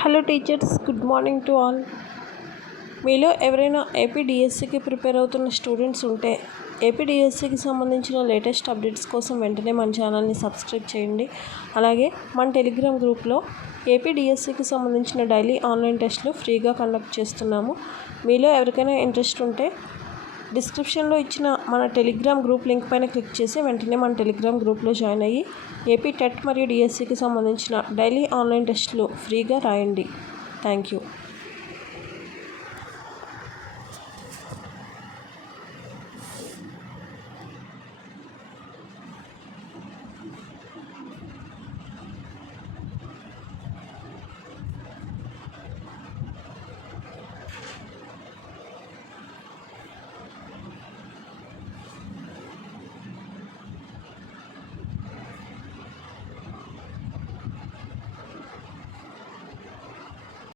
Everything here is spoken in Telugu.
Hello teachers, good morning to all. మీలో ఎవరైనా ఏపీడిఎస్సికి ప్రిపేర్ అవుతున్న స్టూడెంట్స్ ఉంటే ఏపీడిఎస్సికి సంబంధించిన లేటెస్ట్ అప్డేట్స్ కోసం వెంటనే మన ఛానల్ని సబ్స్క్రైబ్ చేయండి. అలాగే మన టెలిగ్రామ్ గ్రూప్లో ఏపీడిఎస్సికి సంబంధించిన డైలీ ఆన్లైన్ టెస్టులు ఫ్రీగా కండక్ట్ చేస్తున్నాము. మీలో ఎవరికైనా ఇంట్రెస్ట్ ఉంటే డిస్క్రిప్షన్లో ఇచ్చిన మన టెలిగ్రామ్ గ్రూప్ లింక్ పైన క్లిక్ చేసి వెంటనే మన టెలిగ్రామ్ గ్రూప్లో జాయిన్ అయ్యి ఏపీ టెట్ మరియు డిఎస్సికి సంబంధించిన డైలీ ఆన్లైన్ టెస్టులు ఫ్రీగా రాయండి. Thank you.